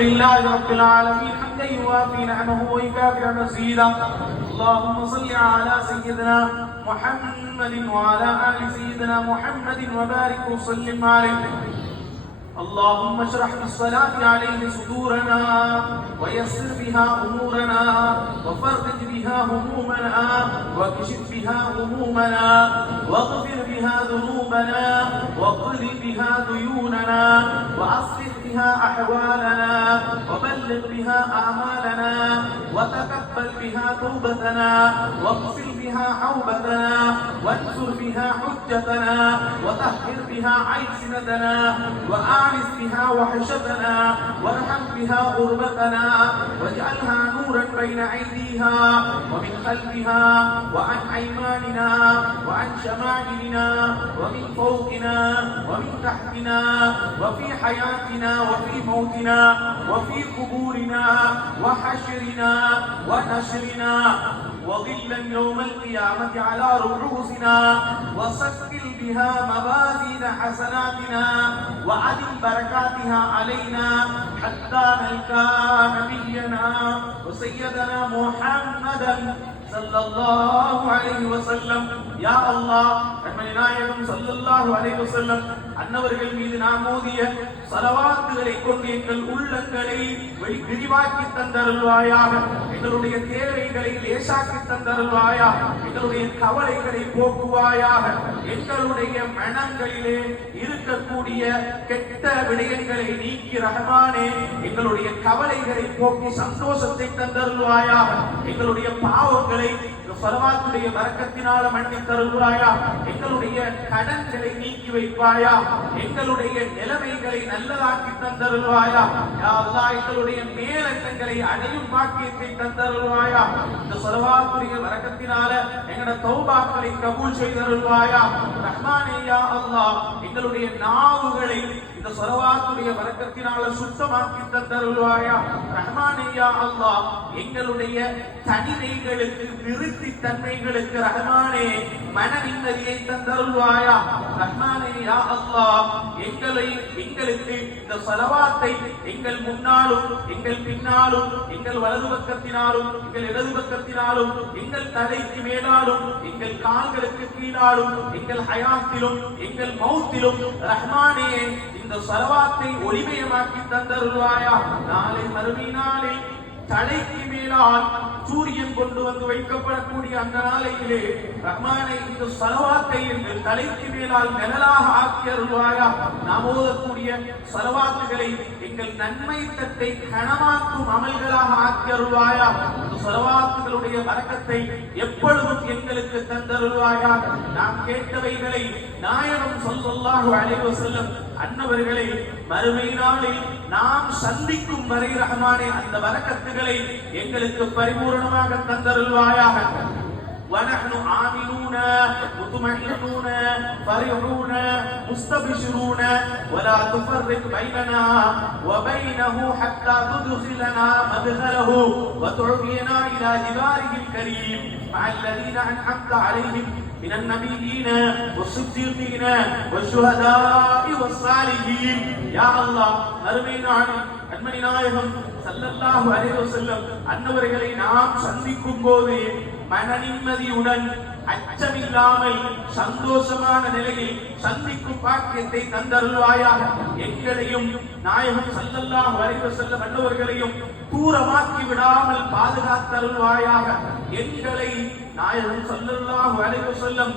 لله رب العالمين حمدا يوافي نعمه ويكافئ مزيدا. اللهم صل على سيدنا محمد وعلى آل سيدنا محمد وبارك وسلم عليه. اللهم اشرح بالصلاة عليه صدورنا ويسر بها أمورنا وفرج بها همومنا واكشف بها همومنا واغفر بها ذنوبنا واقض بها ديوننا وأصلح بها أحوالنا وبلغ بها آمالنا وتقبل بها توبتنا واغسل بها حوبتنا وانصر بها حجتنا وطهر بها ألسنتنا وآنس بها وحشتنا وارحم بها غربتنا واجعلها نورا بين أيديها ومن خلفها وعن أيماننا وعن شمائلنا ومن فوقنا ومن تحتنا وفي حياتنا وفي موتنا وفي قبورنا وحشرنا ونشرنا وظلا يوم القيامة على رؤوسنا وسكل بها موازين حسناتنا وعدل بركاتها علينا حتى نلقى نبينا وسيدنا محمدا صلى الله عليه وسلم. يا الله நம்முடைய நாயகம் ஸல்லல்லாஹு அலைஹி வஸல்லம் அன்னவர்கள் மீது நாம் ஓதிய ஸலவாத்துகளை கொண்டு எங்கள் உள்ளங்களை விரிவாக்கி தந்தருள்வாயாக. எங்களுடைய தேவைகளை லேசாக்கி தந்தருள்வாயாக. எங்களுடைய கவலைகளை போக்குவாயாக. எங்களுடைய மனங்களிலே இருக்கக்கூடிய கெட்ட விடயங்களை நீக்கி ரஹ்மானே எங்களுடைய கவலைகளை போக்கி சந்தோஷத்தை தந்தருள்வாயாக. எங்களுடைய பாவங்களை ஸலவாத்துடைய பரக்கத்தினால மன்னித்து தருள்வாயா. எங்களுடைய கடன்களை நீக்கி வைப்பாயா. எங்களுடைய நிலைமைகளை நல்லதாக்கி தந்தருள்வாயா. யா அல்லாஹ் எங்களுடைய மேலெண்ணங்களை அடையும் பாக்கியத்தை தந்தருள்வாயா. இந்த ஸலவாத்துடைய பரக்கத்தினால எங்களுடைய தௌபாக்களை கபூல் செய்தருள்வாயா. ரஹ்மானே யா அல்லாஹ் எங்களுடைய நாவுகளை இந்த ஸலவாத்துடைய பரக்கத்தினால சுத்தமாக்கி தந்தருள்வாயா. ரஹ்மானே யா அல்லாஹ் எங்களுடைய தனிமைகளுக்கு விருத்தி தன்மைகளுக்கு ரஹ்மானே மன நிம்மதியை தந்தருள்வாயா. ரஹ்மானே யா அல்லாஹ் எங்களுக்கு இந்த ஸலவாத்தை எங்கள் முன்னாலும் எங்கள் பின்னாலும் எங்கள் வலது பக்கத்தினாலும் எங்கள் இடது பக்கத்தினாலும் எங்கள் தலைக்கு மேலாலும் எங்கள் கால்களுக்கு கீழாலும் எங்கள் ஹயாத்திலும் எங்கள் மௌத்திலும் ரஹ்மானே இந்த ஸலவாத்தை ஒளிமயமாக்கி தந்தருள்வாயா. நாளை மறுமை நாளில் தலைக்கு மேலால் சூரியன் கொண்டு வந்து வைக்கப்படக்கூடிய அந்த நாளையிலே ரஹ்மானே இந்த ஸலவாத்தை எங்கள் தலைக்கு மேலால் நிழலாக ஆக்கி அருள்வாயா. நாம் ஓதக்கூடிய ஸலவாத்துகளை எங்கள் நன்மை தட்டை கனமாக்கும் அமல்களாக ஆக்கி அருள்வாயா. இந்த ஸலவாத்துகளுடைய பரக்கத்தை எப்பொழுதும் எங்களுக்கு தந்தருள்வாயா. நாம் கேட்டவைகளை நாயகம் ஸல்லல்லாஹு அலைஹி வஸல்லம் அன்னவர்களை மறுமை நாளில் நாம் சந்திக்கும் வரை ரஹ்மானே அந்த பரக்கத்துகளை எங்களுக்கு பரிபூரணமாக தந்தருள்வாயாக. ونحن آمنون مطمئنون فرحون مستبشرون ولا تفرق بيننا وبينه حتى تدخلنا مدخله وتعطينا إلى جواره الكريم مع الذين أنعمت عليهم من النبيين والصديقين والشهداء والصالحين. يا الله மறுமை நாளில் அன்மணி நாயகம் ஸல்லல்லாஹு அலைஹி வஸல்லம் அன்னவர்களை நாம் சந்திக்கும் போது மன நிம்மதியுடன் அச்சமில்லாமல் சந்தோஷமான நிலையில் சந்திக்கும் பாக்கியத்தை தந்தருள்வாயாக. எங்களையும் நாயகம் ஸல்லல்லாஹு அலைஹி வஸல்லம் அன்னவர்களையும் தூரமாக்கி விடாமல் பாதுகாத்தருள்வாயாக. எங்களை நாயகம் ஸல்லல்லாஹு அலைஹி வஸல்லம்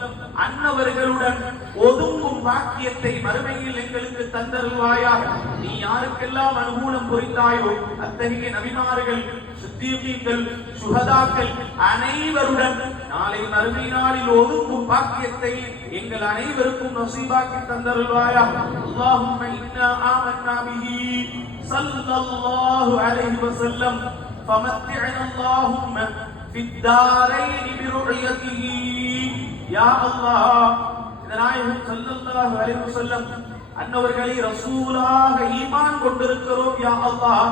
அன்னவர்களுடன் ஒதுங்கும் பாக்கியத்தை மறுமையில் எங்களுக்கு தந்தருள்வாயாக. நீ யாருக்கெல்லாம் அனுகூலம் புரிந்தாயோ அத்தகைய நபிமார்கள் சித்தீகீன்கள் சுஹதாக்கள் அனைவருடன் நாளை மறுமை நாளில் ஒதுங்கும் பாக்கியத்தை எங்கள் அனைவருக்கும் நசீபாக்கி தந்தருள்வாயாக. அல்லாஹும்ம இன்னா ஆமன்னா பிஹி ஸல்லல்லாஹு அலைஹி வஸல்லம் ஃபமத்தி'னா அல்லாஹும்ம ஃபித்தாரைனி பிரு'யதிஹி. யா அல்லாஹ் நாயகம் ஸல்லல்லாஹு அலைஹி வஸல்லம் அன்னவர்களை ரசூலாக ஈமான் கொண்டிருக்கிறோம். யா அல்லாஹ்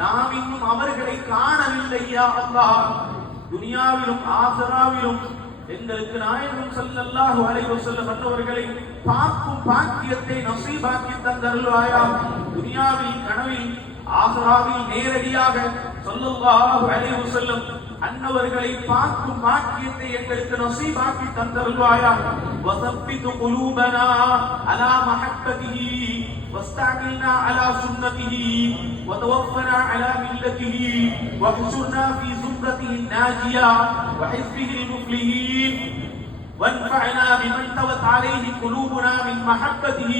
நாம் இன்னும் அவர்களை காணவில்லை. யா அல்லாஹ் துனியாவிலும் ஆகிராவிலும் எங்களுக்கு நாயகம் ஸல்லல்லாஹு அலைஹி வஸல்லம் அன்னவர்களை பார்க்கும் பாக்கியத்தை நசீபாக்கி தந்தருள்வாயா. துனியாவில் கனவில் ஆகிராவில் நேரடியாக ஸல்லல்லாஹு அலைஹி வஸல்லம் அன்னவர்களை பார்க்கும் பாக்கியத்தை எங்களுக்கு நசீபாக்கி தந்தருள்வாயாக. வஸப்பித் குலூபனா அலா மஹப்பதிஹி வஸ்தஅமில்னா அலா சுன்னதிஹி வதவஃபனா அலா மில்லதிஹி வஹ்ஷுர்னா ஃபீ ஸும்ரத்திஹி நாஜியா வஹிஸ்பிஹில் முஃப்லிஹீன் وانفعنا بمن توت عليه قلوبنا من محبته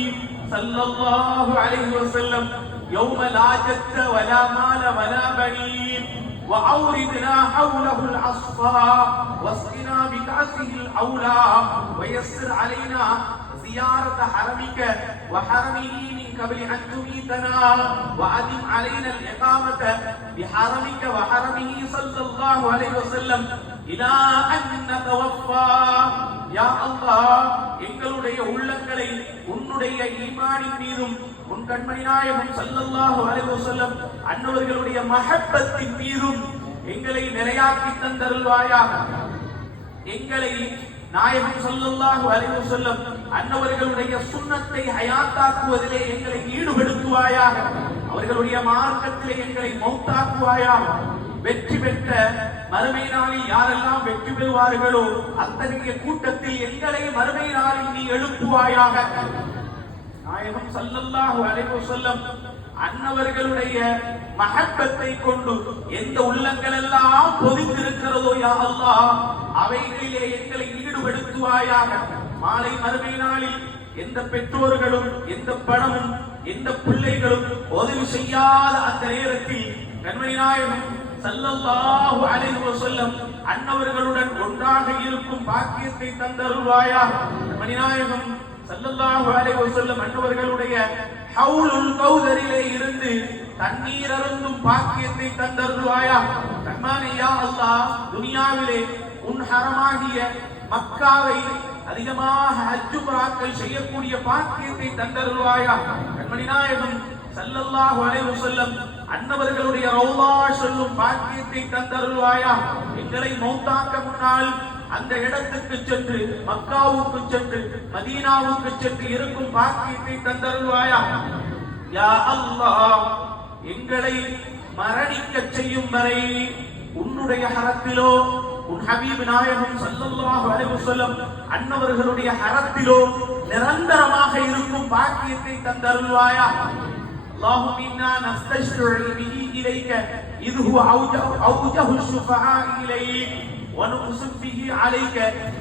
صلى الله عليه وسلم يوم لا جد ولا مال ولا بنين وأوردنا حوله العصفى واسقنا بكأسه الأولى ويسر علينا زيارة حرمك وحرمه من قبل أن تميتنا وأدم علينا الإقامة بحرمك وحرمه صلى الله عليه وسلم إلى أن نتوفى. யா அல்லாஹ், எங்களுடைய உள்ளங்களை உன்னுடைய ஈமானின் மீதும் உன் கண்மணி நாயகம் ஸல்லல்லாஹு அலைஹி வஸல்லம் அன்னவர்களுடைய மஹப்பத்தின் மீதும் எங்களை நிலையாக்கி தந்தருள்வாயாக. எங்களை நாயகம் ஸல்லல்லாஹு அலைஹி வஸல்லம் அன்னவர்களுடைய சுன்னத்தை ஹயாத்தாக்குவதிலே எங்களை ஈடுபடுத்துவாயாக. அவர்களுடைய மார்க்கத்திலே எங்களை மௌத்தாக்குவாயாக. வெற்றி பெற்ற மறுமை நாளில் யாரெல்லாம் வெற்றி பெறுவார்களோ அத்தகைய கூட்டத்தில் எங்களை மறுமை நாளில் நீ எழுப்புவாயாக. நாயகம் ஸல்லல்லாஹு அலைஹி வஸல்லம் அன்னவர்களுடைய மஹப்பத்தை கொண்டு எந்த உள்ளங்கள் எல்லாம் பொதிந்திருக்கிறதோ யா அல்லாஹ், அவைகளிலே எங்களை ஈடுபடுத்துவாயாக. மாலை மறுமை நாளில் எந்த பெற்றோர்களும் எந்த பணமும் எந்த பிள்ளைகளும் உதவி செய்யாத அந்த நேரத்தில் கண்மணி நாயகம் ஸல்லல்லாஹு அலைஹி வஸல்லம் அன்னவர்களுடன் ஒன்றாக இருக்கும் பாக்கியத்தை தந்தருள்வாயாக. கண்மணி நாயகம் ஸல்லல்லாஹு அலைஹி வஸல்லம் அன்னவர்களுடைய ஹவுலுல் கௌதரிலே இருந்து தண்ணீர் அருந்தும் பாக்கியத்தை தந்தருள்வாயாக. ரஹ்மானே யா அல்லாஹ், துனியாவிலே உன் ஹரமாகிய மக்காவை அதிகமாக ஹஜ் உம்ராக்கள் செய்யக்கூடிய பாக்கியத்தை தந்தருள்வாயாக. கண்மணி நாயகம் ஸல்லல்லாஹு அலைஹி வஸல்லம் அன்னவர்களுடைய ரௌலா சொல்லும் பாக்கியத்தை தந்தருள்வாயாக. எங்களை மௌத்தாக்க முன்னால் அந்த இடத்துக்கு சென்று மக்காவுக்கு சென்று மதீனாவுக்கு சென்று இருக்கும் பாக்கியத்தை தந்தருள்வாயாக. யா அல்லாஹ், எங்களை மரணிக்க செய்யும் வரை உன்னுடைய ஹரத்திலோ உன் ஹபீப் நாயகம் ஸல்லல்லாஹு அலைஹி வஸல்லம் அன்னவர்களுடைய ஹரத்திலோ நிரந்தரமாக இருக்கும் பாக்கியத்தை தந்தருள்வாயாக. اللهم إنا نستشفع به إليك إذ هو أوجه الشفعاء إليك ونقسم به عليك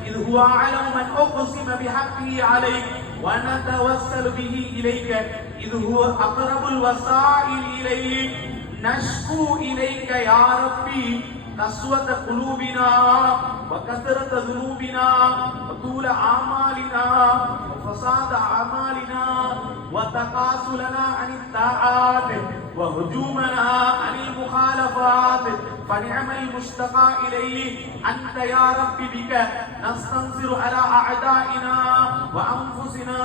إذ هو أعلم من أقسم بحقه عليك ونتوسل به إليك إذ هو أقرب الوسائل إليك نشكو إليك يا ربي قسوة قلوبنا وكثرة ذنوبنا وطول أعمالنا وفساد أعمالنا وتقاصلنا عن الطاعات وهجومنا عن المخالفات فنعم المشتقى إليه أنت يا رب بك نستنصر على أعدائنا وأنفسنا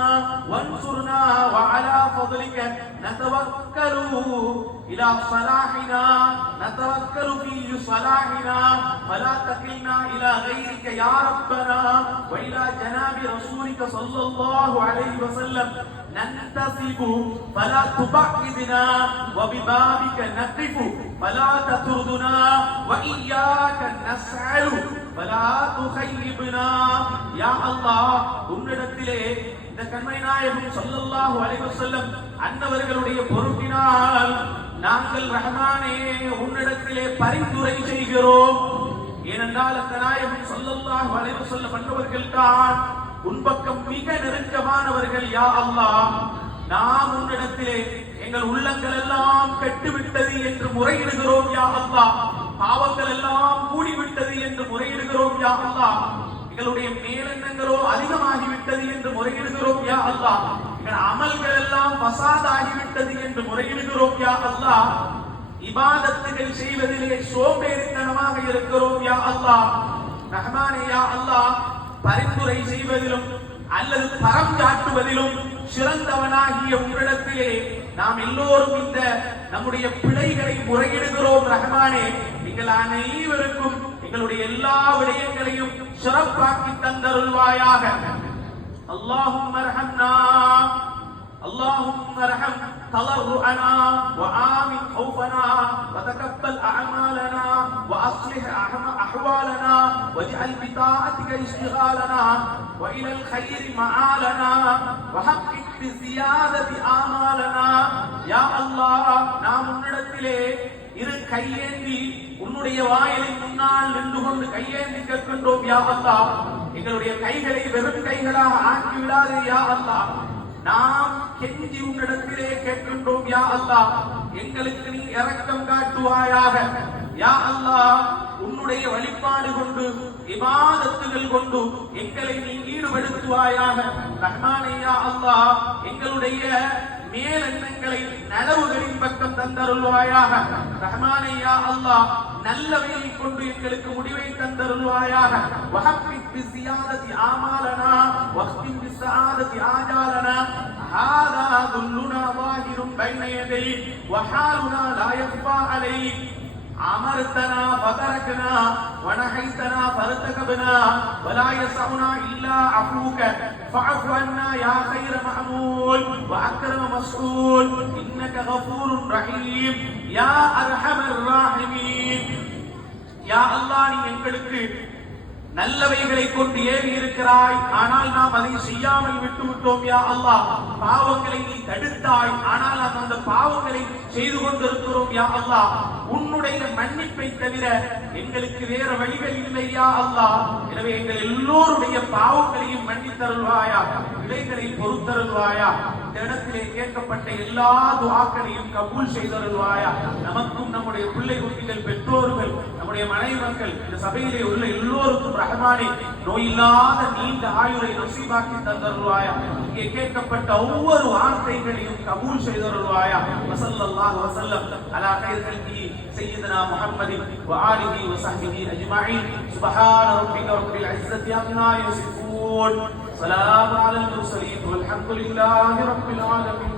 وانصرنا وعلى فضلك نتوكل إلى صلاحنا نتوكل في صلاحنا فلا تكلنا إلى غيرك يا ربنا وإلى جناب رسولك صلى الله عليه وسلم ننتسب فلا تبعدنا وببابك نقف فلا تطردنا وإياك نسأل فلا تخيبنا يا الله. உன்னிடத்திலே இந்த கண்மணி நாயகம் ஸல்லல்லாஹு அலைஹி வஸல்லம் அன்னவர்களுடைய பொருட்டினால் நாங்கள் ரஹ்மானே உன்னிடத்திலே பரிந்துரை செய்கிறோம். ஏனென்றால் அந்த நாயகம் ஸல்லல்லாஹு அலைஹி வஸல்லம் அன்னவர்கள் தான் உன் பக்கம் மிக நெருக்கமானவர்கள். யா அல்லாஹ், நாம் உன்னிடத்திலே எங்கள் உள்ளங்கள் எல்லாம் கெட்டுவிட்டது என்று முறையிடுகிறோம். யா அல்லாஹ், பாவங்கள் எல்லாம் கூடிவிட்டது என்று முறையிடுகிறோம். யா அல்லாஹ், எங்களுடைய மேலெண்ணங்களோ அதிகமாகிவிட்டது என்று முறையிடுகிறோம். யா அல்லாஹ், எங்கள் அமல்கள் எல்லாம் ஃபசாதாகிவிட்டது என்று முறையிடுகிறோம். யா அல்லாஹ், இபாதத்துகள் செய்வதிலே சோம்பேறித்தனமாக இருக்கிறோம். யா அல்லாஹ், ரஹ்மானே யா அல்லாஹ், பரிந்துரை செய்வதிலும் அல்லது பரம் காட்டுவதிலும் சிறந்தவனாகிய உன்னிடத்திலே நாம் எல்லோரும் இந்த நம்முடைய பிழைகளை முறையிடுகிறோம். ரஹ்மானே, நீங்கள் அனைவருக்கும் எங்களுடைய எல்லா விடயங்களையும் சிறப்பாக்கி தந்தருள்வாயாக. அல்லாஹும்ம ரஹம்னா அல்லாஹும்ம اللهم ارحم تضرعنا وآمن خوفنا وتقبل أعمالنا وأصلح أحوالنا واجعل بطاعتك اشتغالنا وإلى الخير معالنا وحقق بزيادة آمالنا يا الله நாம் உன்னிடத்திலே இரு கையேந்தி உன்னுடைய வாயிலின் முன்னால் நின்று கொண்டு கையேந்தி கேட்கின்றோம் யா அல்லாஹ். எங்களுடைய கைகளை வெறும் கைகளாக ஆக்கி விடாதே யா அல்லாஹ். நாம் கெஞ்சி உன்னிடத்திலே கேட்கின்றோம் யா அல்லாஹ். எங்களுக்கு நீ இரக்கம் காட்டுவாயாக யா அல்லாஹ். உன்னுடைய வழிபாடு கொண்டு இபாதத்துகள் கொண்டு எங்களை நீ ஈடுபடுத்துவாயாக ரஹ்மானே யா அல்லாஹ். எங்களுடைய மேலெண்ணங்களை நனவுகளின் பக்கம் தந்தருள்வாயாக ரஹ்மானே யா அல்லாஹ். நல்லவையை கொண்டு எங்களுக்கு முடிவை தந்தருள்வாயாக வஹப்பிக் பிஸியாததி ஆமாலனா வஹ்திம் பிஸஆததி ஆஜாலனா ஹாதா துல்லுனா வாஹிரும் பைன யதை வஹாலுனா லா யஃபா அலைக் அமர்தனா ஃபதரக்னா வனஹைதனா ஃபர்தகப்னா வலா யஸஉனா இல்லா அஃபூக ஃபஅஃபு அன்னா யா கைர மஅமூல் வஅக்ரம மஸ்ஊல் இன்னக கஃபூருர் ரஹீம் யா அர்ஹமர் ராஹிமீன். யா அல்லாஹ், நீ எங்களுக்கு நல்லவைகளை கொண்டு ஏவி இருக்கிறாய், ஆனால் நாம் அதை செய்யாமல் விட்டு விட்டோம் யா அல்லாஹ். பாவங்களை நீ தடுத்தாய், ஆனால் நாம் அந்த பாவங்களை செய்து கொண்டிருக்கிறோம் யா அல்லாஹ். உன்னுடைய மன்னிப்பை தவிர எங்களுக்கு வேற வழிகள் இல்லை யா அல்லாஹ். எனவே எங்கள் எல்லோருடைய பாவங்களையும் மன்னித்தருள்வாயா, விடைகளை பொறுத்தருள்வாயா. இந்த இடத்திலே கேட்கப்பட்ட எல்லா துஆக்களையும் கபூல் செய்தருள்வாயா. நமக்கும் நம்முடைய பிள்ளை குட்டிகள், பெற்றோர்கள், நம்முடைய மனைவி மக்கள், இந்த சபையிலே உள்ள எல்லோருக்கும் ரஹ்மானே நோயில்லாத நீண்ட ஆயுளை நசீபாக்கி தந்தருள்வாயா. இங்கே கேட்கப்பட்ட ஒவ்வொரு வார்த்தைகளையும் கபூல் செய்தருள்வாயா. வஸல்லல்லாஹு வஸல்லம் அலா கைர் கல்கி سيدنا محمد وآله وصحبه أجمعين. سبحان ربك رب العزة عما يصفون. سلام على المرسلين والحمد لله رب العالمين.